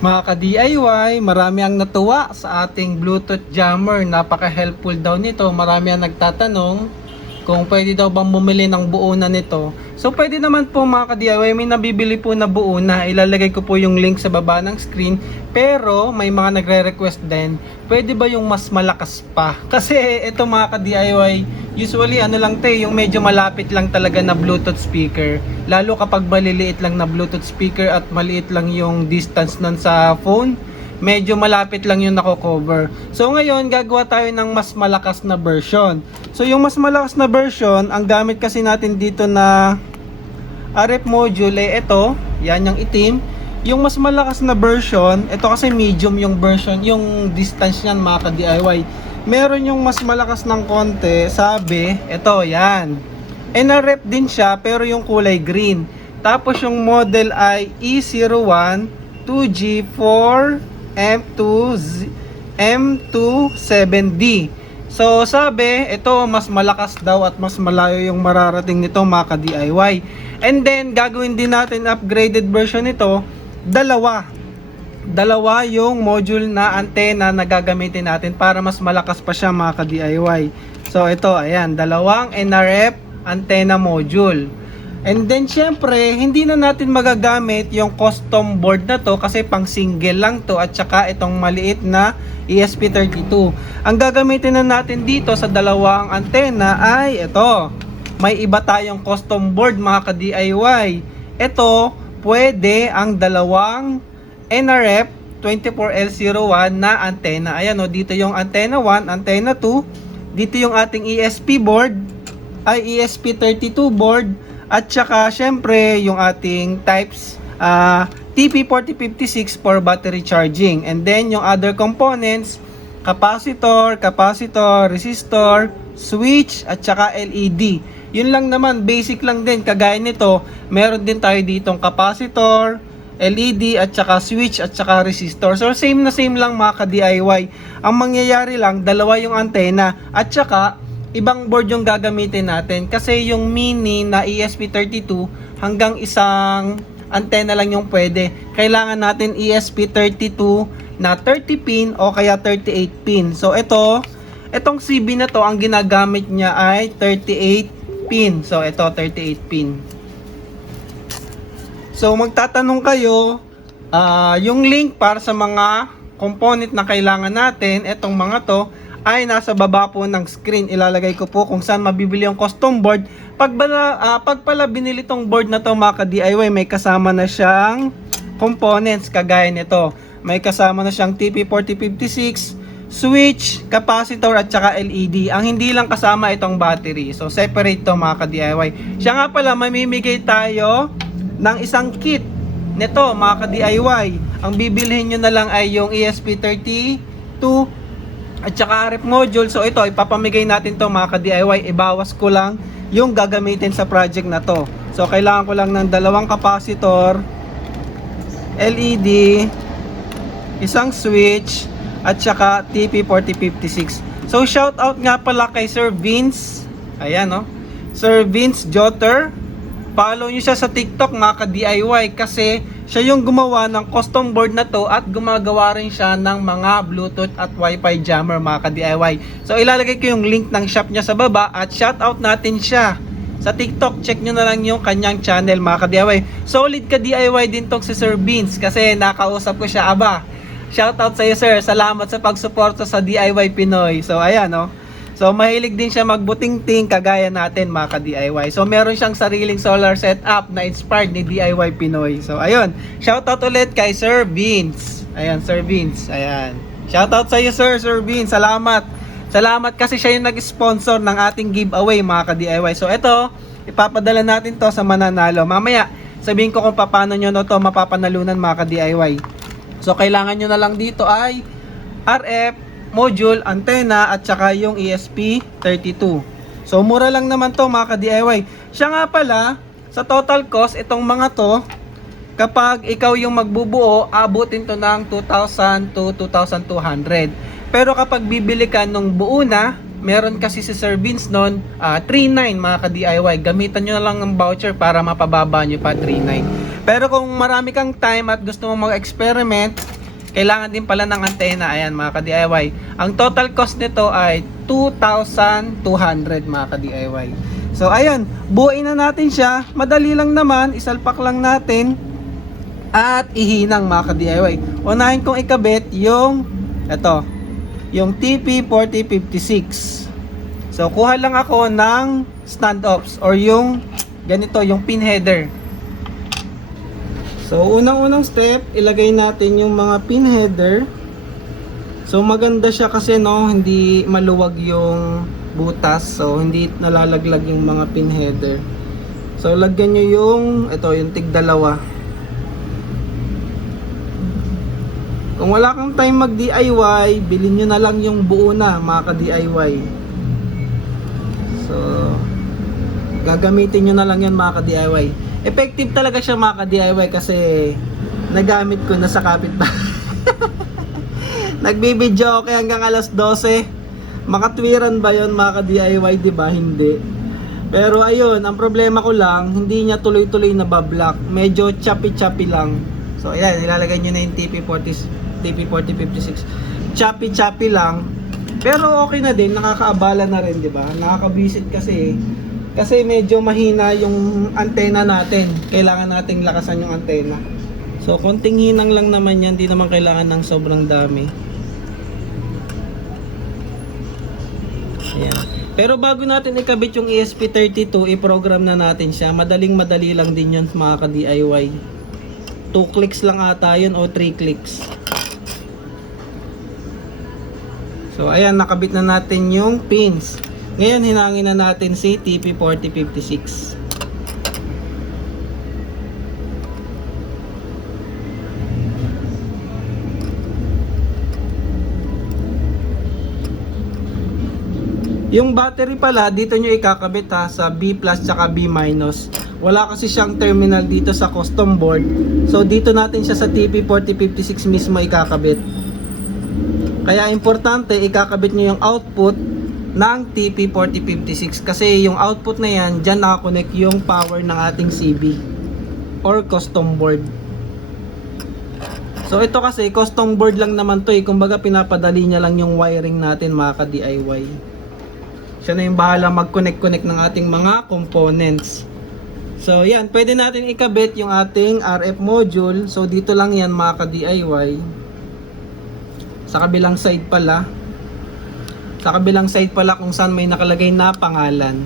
Mga ka-DIY, marami ang natuwa sa ating Bluetooth jammer. Napaka-helpful daw nito. Marami ang nagtatanong kung pwede daw bang bumili ng buo na nito. So pwede naman po mga ka-DIY, may nabibili po na buo na. Ilalagay ko po yung link sa baba ng screen. Pero may mga nagre-request din, pwede ba yung mas malakas pa? Kasi ito mga ka-DIY, usually ano lang yung medyo malapit lang talaga na Bluetooth speaker. Lalo kapag maliliit lang na Bluetooth speaker at maliit lang yung distance nun sa phone, medyo malapit lang yung nako-cover. So ngayon, gagawa tayo ng mas malakas na version. So yung mas malakas na version, ang gamit kasi natin dito na RF module ito, yan yung itim. Yung mas malakas na version, ito kasi medium yung version, yung distance niyan mga ka-DIY. Meron yung mas malakas ng konti, sabi, ito yan. NRF din siya pero yung kulay green. Tapos yung model ay E01 2G4 M27D. So sabi, ito mas malakas daw at mas malayo yung mararating nito mga ka-DIY. And then gagawin din natin upgraded version nito, dalawa yung module na antena na gagamitin natin para mas malakas pa siya mga ka-DIY. So ito, ayan, dalawang NRF antenna module. And then syempre, hindi na natin magagamit yung custom board na to kasi pang single lang to at saka itong maliit na ESP32. Ang gagamitin na natin dito sa dalawang antena ay ito. May iba tayong custom board mga ka-DIY. Ito, pwede ang dalawang NRF 24L01 na antena. Ayan o, dito yung antenna 1, antenna 2. Dito yung ating ESP board, ay ESP32 board. At saka syempre yung ating types TP4056 for battery charging. And then yung other components, capacitor, resistor, switch at saka LED. Yun lang naman, basic lang din. Kagaya nito, meron din tayo ditong capacitor, LED at saka switch at saka resistor. So same na same lang mga ka-DIY. Ang mangyayari lang, dalawa yung antena at saka ibang board yung gagamitin natin kasi yung mini na ESP32 hanggang isang antena lang yung pwede. Kailangan natin ESP32 na 30 pin o kaya 38 pin. So itong CB na to, ang ginagamit niya ay 38 pin. So ito 38 pin. So magtatanong kayo, yung link para sa mga component na kailangan natin, itong mga to ay nasa baba po ng screen. Ilalagay ko po kung saan mabibili yung custom board. Pag pala binili tong board na to mga ka-DIY, may kasama na siyang components kagaya nito. May kasama na siyang TP4056, switch, capacitor at saka LED. Ang hindi lang kasama itong battery. So separate to mga ka-DIY. Siya nga pala, mamimigay tayo ng isang kit nito mga ka-DIY. Ang bibilhin nyo na lang ay yung ESP32 at saka RF module. So ito, ipapamigay natin to mga ka-DIY. Ibawas ko lang yung gagamitin sa project na to. So kailangan ko lang ng dalawang capacitor, LED, isang switch at saka TP4056. So shout out nga pala kay Sir Vince. Ayan no, Sir Vince Jotter. Follow nyo siya sa TikTok mga ka-DIY kasi siya yung gumawa ng custom board na to at gumagawa rin siya ng mga Bluetooth at Wi-Fi jammer mga ka-DIY. So ilalagay ko yung link ng shop niya sa baba at shout out natin siya sa TikTok. Check nyo na lang yung kanyang channel mga ka-DIY. Solid ka-DIY din tong si Sir Vince kasi nakausap ko siya. Aba, shout out sa iyo sir. Salamat sa pagsuporta sa DIY Pinoy. So ayan no. So mahilig din siya magbuting-ting kagaya natin mga ka-DIY. So meron siyang sariling solar setup na inspired ni DIY Pinoy. So ayun, shoutout ulit kay Sir Vince. Ayan, Sir Vince. Ayan. Shoutout sa iyo Sir Vince. Salamat. Salamat kasi siya yung nag-sponsor ng ating giveaway mga ka-DIY. So ito, ipapadala natin to sa mananalo. Mamaya, sabihin ko kung paano nyo na to mapapanalunan mga ka-DIY. So kailangan nyo na lang dito ay RF module, antena at saka yung ESP32. So mura lang naman to mga ka-DIY. Siya nga pala, sa total cost itong mga to, kapag ikaw yung magbubuo, abutin to ng 2,000 to 2,200. Pero kapag bibili ka nung buo na, meron kasi si Sir Vince nun, 3,900 mga ka-DIY. Gamitan nyo na lang ng voucher para mapababa nyo pa 3,900. Pero kung marami kang time at gusto mo mag-experiment, kailangan din pala ng antena. Ayan mga ka-DIY. Ang total cost nito ay 2,200 mga ka-DIY. So ayan, buuin na natin siya. Madali lang naman, isalpak lang natin at ihinang mga ka-DIY. Unahin kong ikabit yung yung TP4056. So kuha lang ako ng stand-offs or yung ganito, yung pin header. So unang-unang step, ilagay natin yung mga pin header. So maganda siya kasi hindi maluwag yung butas, so hindi nalalaglag yung mga pin header. So lagyan nyo yung tig dalawa. Kung wala kang time mag DIY, bilhin nyo na lang yung buo na mga ka-DIY. So gagamitin nyo na lang yan mga ka-DIY. Effective talaga siya mga ka-DIY kasi nagamit ko na sa kapitbahay. Nagbibideo ako hanggang alas 12. Makatwiran ba yon mga ka-DIY, diba? Hindi. Pero ayun, ang problema ko lang, hindi niya tuloy-tuloy na bablock. Medyo choppy-choppy lang. So ayan, ilalagay nyo na yung TP4056. Choppy-choppy lang. Pero okay na din, nakakaabala na rin, diba? Nakakabisit kasi medyo mahina yung antena natin. Kailangan nating lakasan yung antena. So konting hinang lang naman yan, hindi naman kailangan ng sobrang dami. Ayan. Pero bago natin ikabit yung ESP32, i-program na natin siya. Madali lang din yun mga ka-DIY. 2 clicks lang ata yun o 3 clicks. So ayan, nakabit na natin yung pins. Ngayon hinangin na natin si TP4056. Yung battery pala, dito nyo ikakabit sa B+ tsaka B-. Wala kasi siyang terminal dito sa custom board. So dito natin siya sa TP4056 mismo ikakabit. Kaya importante ikakabit nyo yung output ng TP4056 kasi yung output na yan, dyan nakakonect yung power ng ating CB or custom board. So ito kasi custom board lang naman to kumbaga pinapadali niya lang yung wiring natin mga ka-DIY. Siya na yung bahala mag-connect ng ating mga components. So yan, pwede natin ikabit yung ating RF module. So dito lang yan mga ka-DIY. Sa kabilang side pala. Sa kabilang side pala kung saan may nakalagay na pangalan.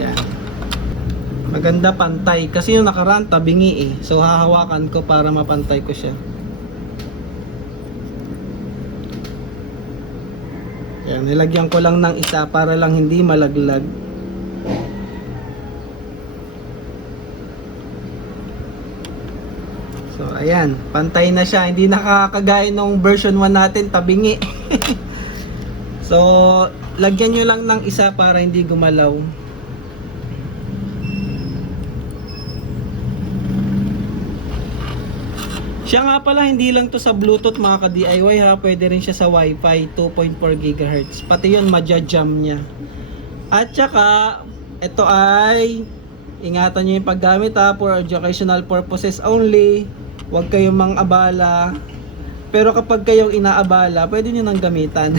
Yan. Maganda pantay. Kasi yung nakaraan tabingi So hahawakan ko para mapantay ko siya. Yan. Nilagyan ko lang ng isa para lang hindi malaglag. So ayan, pantay na siya. Hindi nakakagaya nung version 1 natin, tabingi. So lagyan nyo lang ng isa para hindi gumalaw. Siya nga pala, hindi lang to sa Bluetooth mga ka-DIY ha, pwede rin siya sa Wi-Fi 2.4 GHz. Pati yun madja-jam niya. At saka ito ay ingatan nyo yung paggamit for educational purposes only. Huwag kayong mang-abala. Pero kapag kayong inaabala, pwede nyo nang gamitan.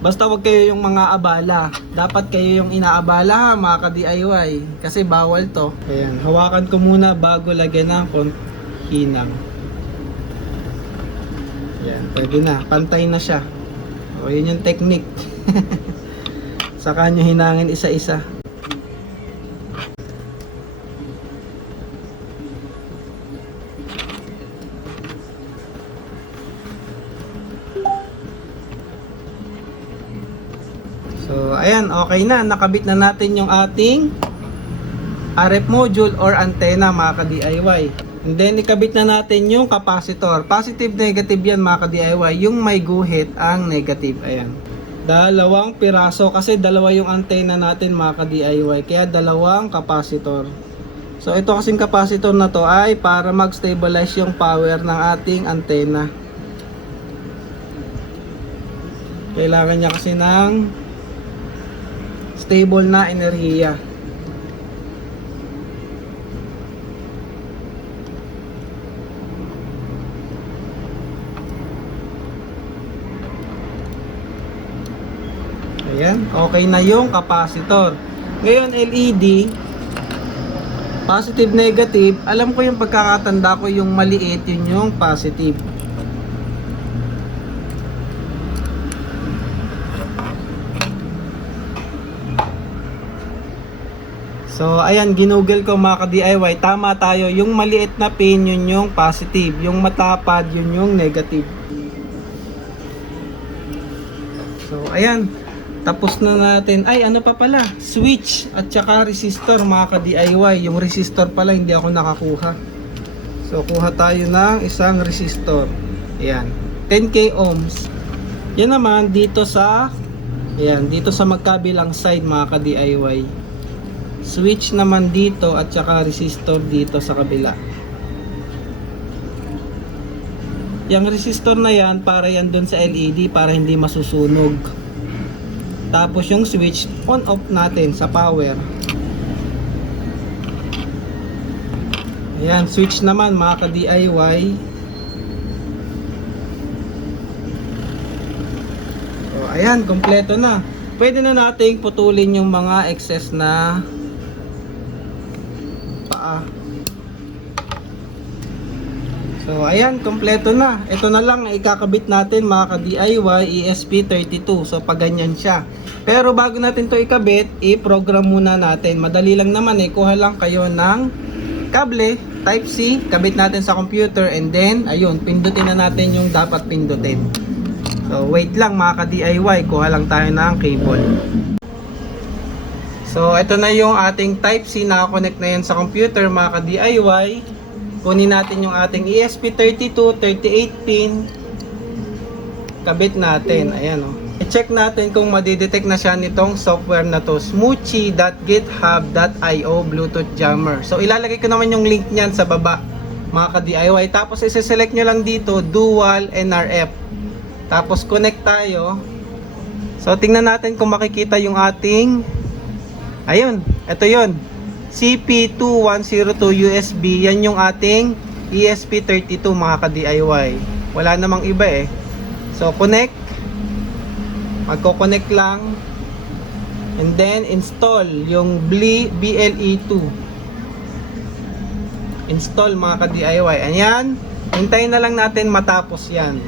Basta huwag kayo yung mga abala. Dapat kayo yung inaabala ha mga ka-DIY. Kasi bawal to. Ayan, hawakan ko muna bago lagyan ng hinang. Ayan, pwede na. Pantay na siya. O, yun yung technique. Saka nyo hinangin isa-isa. So, ayan, okay na. Nakabit na natin yung ating RF module or antenna mga ka-DIY. And then, ikabit na natin yung capacitor. Positive, negative yan mga ka-DIY. Yung may guhit ang negative. Ayan. 2 piraso kasi dalawa yung antenna natin mga ka-DIY. Kaya 2 capacitor. So, ito kasing capacitor na to ay para mag-stabilize yung power ng ating antenna. Kailangan niya kasi ng stable na enerhiya. Ayan, okay na yung capacitor. Ngayon LED, positive negative, alam ko yung pagkakatanda ko yung maliit, yun yung positive. So ayan, ginugol ko mga ka-DIY, tama tayo, yung maliit na pin yun yung positive, yung matapad yun yung negative. So ayan, tapos na natin. Ay, ano pa pala? Switch at saka resistor mga ka-DIY. Yung resistor pala hindi ako nakakuha. So, kuha tayo ng isang resistor. Ayan. 10k ohms. Yan naman dito sa dito sa magkabilang side mga ka-DIY. Switch naman dito at saka resistor dito sa kabila. Yung resistor na yan, para yan doon sa LED para hindi masusunog. Tapos yung switch on off natin sa power. Ayan, switch naman mga ka-DIY. So ayan, kompleto na. Pwede na nating putulin yung mga excess na paa. So ayan, kompleto na. Ito na lang ang ikakabit natin mga ka-DIY, ESP32. So pag ganyan siya. Pero bago natin to ikabit, i-program muna natin. Madali lang naman kuha lang kayo ng kable type C, kabit natin sa computer, and then ayun, pindutin na natin yung dapat pindutin. So wait lang mga ka-DIY, kuha lang tayo ng cable. So ito na yung ating type C, naka-connect na yan sa computer mga ka-DIY. Kunin natin yung ating ESP32 38 pin, kabit natin. Ayan o. I-check natin kung madidetect na siya nitong software na to, smoochie.github.io Bluetooth Jammer. So ilalagay ko naman yung link niyan sa baba mga ka-DIY. Tapos i-select nyo lang dito dual NRF. Tapos connect tayo. So tingnan natin kung makikita yung ating, ayun, ito yun, CP2102 USB. Yan yung ating ESP32 mga ka-DIY. Wala namang iba So connect. Magko-connect lang, and then install yung BLE2. Install mga ka-DIY. Ayan, hintayin na lang natin matapos yan.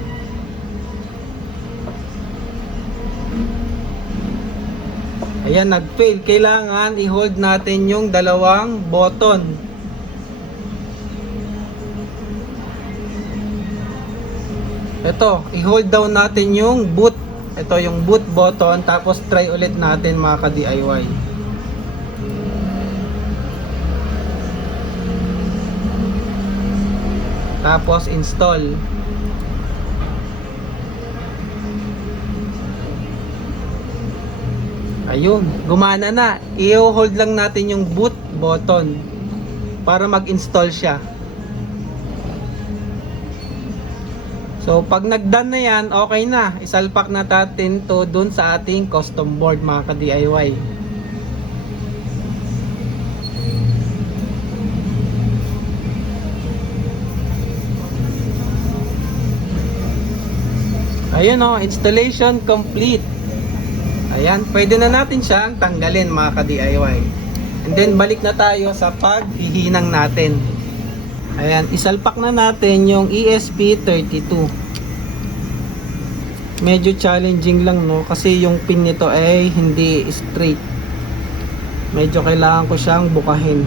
Ayan, nag-fail. Kailangan i-hold natin yung dalawang button. Ito, i-hold down natin yung boot. Ito yung boot button, tapos try ulit natin mga ka-DIY. Tapos install. Ayun, gumana na. I-hold lang natin yung boot button para mag-install siya. So pag nag-done na yan, okay na. Isalpak na natin to dun sa ating custom board mga ka-DIY. Ayun o, installation complete. Ayan, pwede na natin siyang tanggalin mga ka-DIY. And then balik na tayo sa paghihinang natin. Ayan, isalpak na natin yung ESP32. Medyo challenging lang kasi yung pin nito ay hindi straight. Medyo kailangan ko siyang bukahin.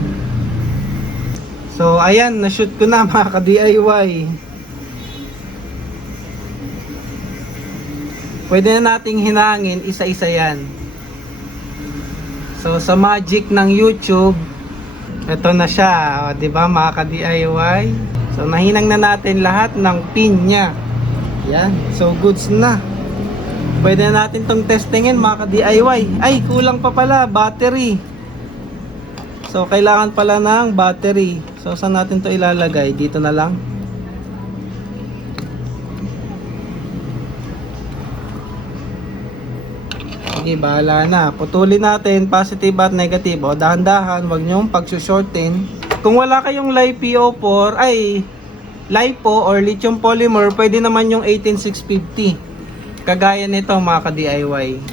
So ayan, na-shoot ko na mga ka-DIY. Pwede na nating hinangin isa-isa yan. So sa magic ng YouTube, ito na siya, o, diba mga ka-DIY? So nahinang na natin lahat ng pin niya. Yan, so goods na. Pwede na natin tong testingin mga ka-DIY. Ay, kulang pa pala, battery. So kailangan pala ng battery. So saan natin to ilalagay? Dito na lang. Sige, bahala na. Putulin natin, positive at negative. O, dahan-dahan, wag nyong pagsushortin. Kung wala kayong LiPo4, LiPo or lithium polymer, pwede naman yung 18650. Kagaya nito mga ka-DIY.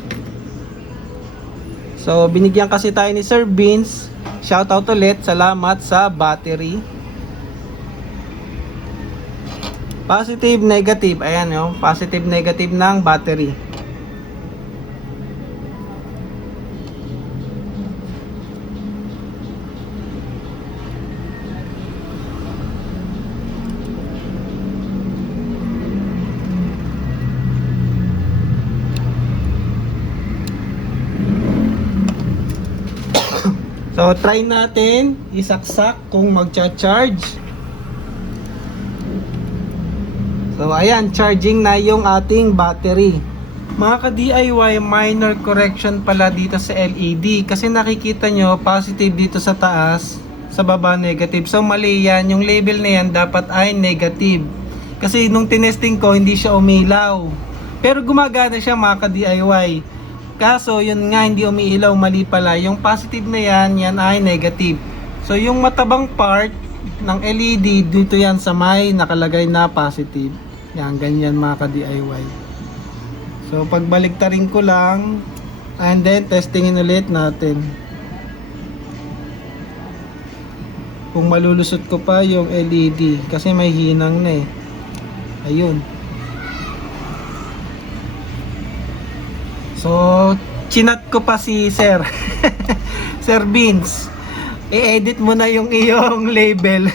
So, binigyan kasi tayo ni Sir Vince. Shoutout ulit. Salamat sa battery. Positive, negative. Ayan yung positive, negative ng battery. So, try natin isaksak kung magcha-charge. So, ayan, charging na yung ating battery. Mga ka-DIY, minor correction pala dito sa LED. Kasi nakikita nyo, positive dito sa taas, sa baba negative. So, mali yan. Yung label na yan dapat ay negative. Kasi nung tinesting ko, hindi siya umilaw. Pero gumagana siya mga ka-DIY. Kaso yun nga hindi umiilaw, mali pala. Yung positive na yan, yan ay negative. So yung matabang part ng LED, dito yan sa may nakalagay na positive. Yan, ganyan mga ka-DIY. So pagbaliktarin ko lang, and then testingin ulit natin. Kung malulusot ko pa yung LED, kasi may hinang na eh. Ayun. So, chinat ko pa si Sir. Sir Vince. I-edit mo na yung iyong label.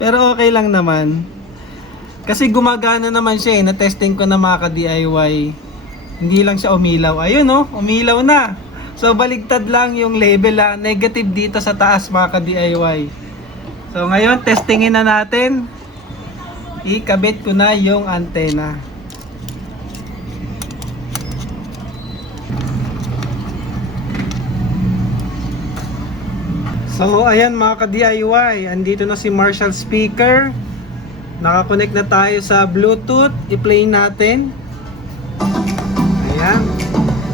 Pero okay lang naman. Kasi gumagana naman siya eh. Na-testing ko na mga ka-DIY. Hindi lang siya umilaw. Ayun oh, umilaw na. So, baligtad lang yung label negative dito sa taas mga ka-DIY. So, ngayon, testingin na natin. Ikabit ko na yung antena. So ayan mga ka-DIY, andito na si Marshall speaker. Nakakonect na tayo sa Bluetooth. I-play natin. Ayan.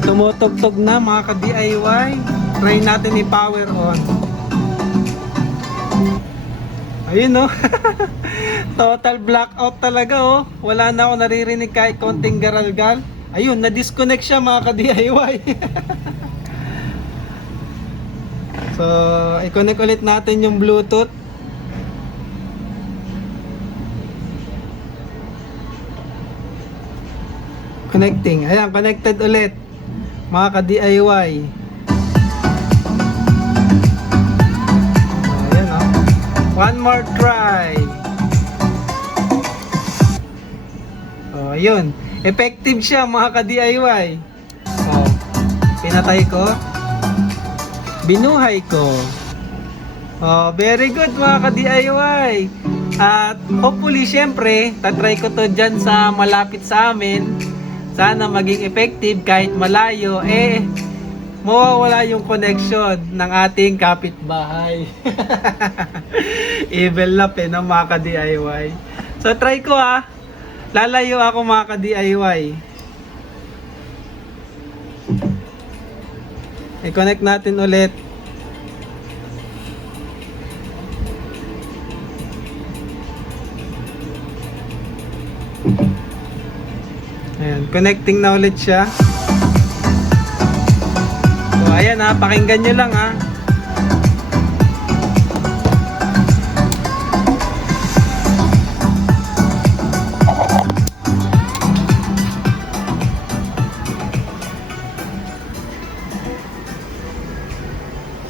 Tumutugtog na mga ka-DIY. Try natin i-power on. Ayun oh. Total blackout talaga oh. Wala na ako naririnig kahit konting garalgal. Ayun, na-disconnect siya mga ka-DIY. So, i-connect ulit natin yung Bluetooth. Connecting. Ayan, connected ulit. Mga ka-DIY. Ayan o. One more try. O, ayun. Effective siya mga ka-DIY. O, pinatay ko. Binuhay ko. Oh, very good mga ka-DIY. At hopefully syempre, tatry ko to dyan sa malapit sa amin. Sana maging effective kahit malayo. Mawawala yung connection ng ating kapitbahay. Evil lap no mga ka-DIY. So try ko Lalayo ako mga ka-DIY. I-connect natin ulit. Ayan, connecting na ulit siya. So ayan pakinggan nyo lang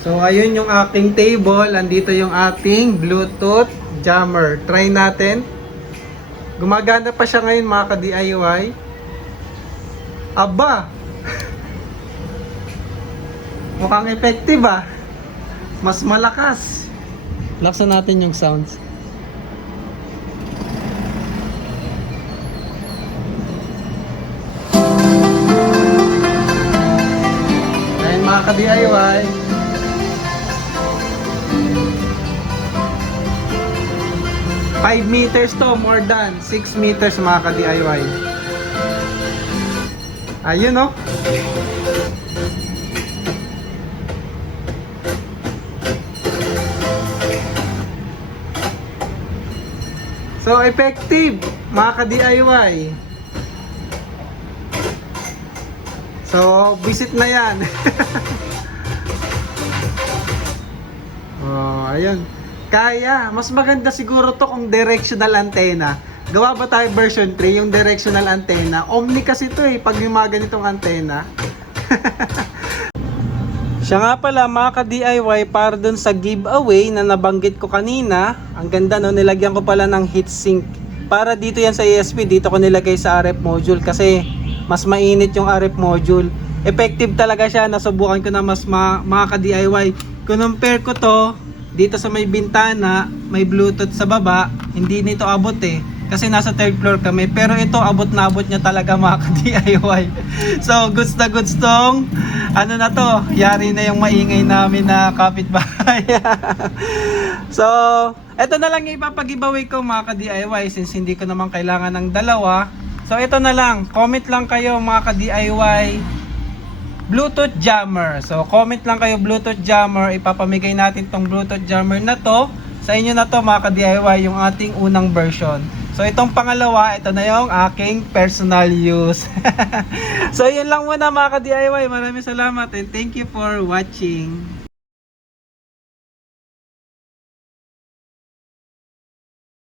So ayun yung aking table, andito yung ating Bluetooth jammer. Try natin. Gumagana pa siya ngayon mga ka-DIY. Aba! Mukhang effective Mas malakas. Laksan natin yung sounds. Ayun mga ka-DIY. 5 meters to, more than 6 meters mga ka-DIY. Ayun, oh. So, effective, mga ka-DIY. So, visit na yan. Oh, ayun. Kaya, mas maganda siguro to kung directional antenna. Gawa ba tayo version 3, yung directional antenna? Omni kasi to eh, pag yung mga ganitong antenna. Siya nga pala mga ka-DIY, para dun sa giveaway na nabanggit ko kanina, ang ganda no, nilagyan ko pala ng heatsink. Para dito yan sa ESP, dito ko nilagay sa RF module kasi mas mainit yung RF module. Effective talaga siya, nasubukan ko na mga ka-DIY. Compare ko to, dito sa may bintana, may Bluetooth sa baba, hindi nito abot eh. Kasi nasa third floor kami. Pero ito, abot na abot niya talaga mga ka-DIY. So, goods na goods tong, ano na to, yari na yung maingay namin na kapitbahay. So, ito na lang yung ipapag-giveaway ko mga ka-DIY since hindi ko naman kailangan ng dalawa. So, ito na lang. Comment lang kayo mga ka-DIY. Bluetooth jammer. So, comment lang kayo Bluetooth jammer. Ipapamigay natin tong Bluetooth jammer na to. Sa inyo na to mga ka-DIY, yung ating unang version. So itong pangalawa, ito na yung aking personal use. So yun lang muna mga ka-DIY. Maraming salamat and thank you for watching.